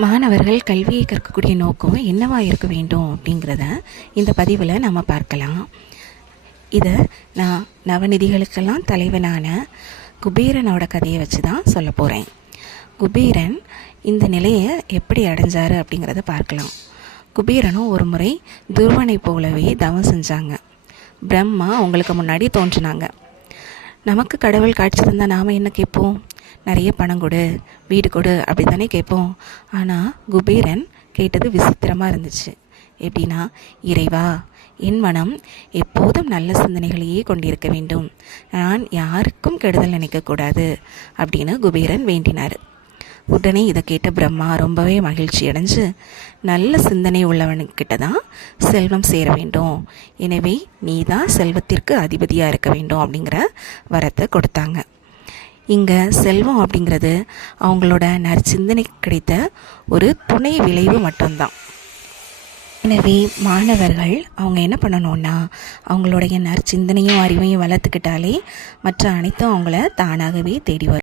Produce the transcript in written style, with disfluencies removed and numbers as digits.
மாணவர்கள் கல்வியை கற்கக்கூடிய நோக்கம் என்னவா இருக்க வேண்டும் அப்படிங்கிறத இந்த பதிவில் நம்ம பார்க்கலாம். இதை நான் நவநிதிகளுக்கெல்லாம் தலைவனான குபேரனோட கதையை வச்சு தான் சொல்ல போகிறேன். குபேரன் இந்த நிலையை எப்படி அடைஞ்சாரு அப்படிங்கிறத பார்க்கலாம். குபேரனும் ஒரு முறை துருவனை போலவே தவம் செஞ்சாங்க. பிரம்மா அவங்களுக்கு முன்னாடி தோன்றினாங்க. நமக்கு கடவுள் காட்சி தந்தால் நாம் என்ன கேட்போம்? நிறைய பணம் கொடு, வீடு கொடு அப்படி தானே கேட்போம். ஆனால் குபேரன் கேட்டது விசித்திரமாக இருந்துச்சு. எப்படின்னா, இறைவா, என் மனம் எப்போதும் நல்ல சிந்தனைகளையே கொண்டிருக்க வேண்டும், நான் யாருக்கும் கெடுதல் நினைக்கக்கூடாது அப்படின்னு குபேரன் வேண்டினார். உடனே இதை கேட்ட பிரம்மா ரொம்பவே மகிழ்ச்சி அடைஞ்சு, நல்ல சிந்தனை உள்ளவனுக்கிட்ட தான் செல்வம் சேர வேண்டும், எனவே நீ தான் செல்வத்திற்கு அதிபதியாக இருக்க வேண்டும் அப்படிங்கிற வரத்தை கொடுத்தாங்க. இங்கே செல்வம் அப்படிங்கிறது அவங்களோட நற்சிந்தனை கிடைத்த ஒரு துணை விளைவு மட்டும்தான். எனவே மாணவர்கள் அவங்க என்ன பண்ணணும்னா, அவங்களுடைய நற்சிந்தனையும் அறிவையும் வளர்த்துக்கிட்டாலே மற்ற அனைத்தும் அவங்கள தானாகவே தேடி வரும்.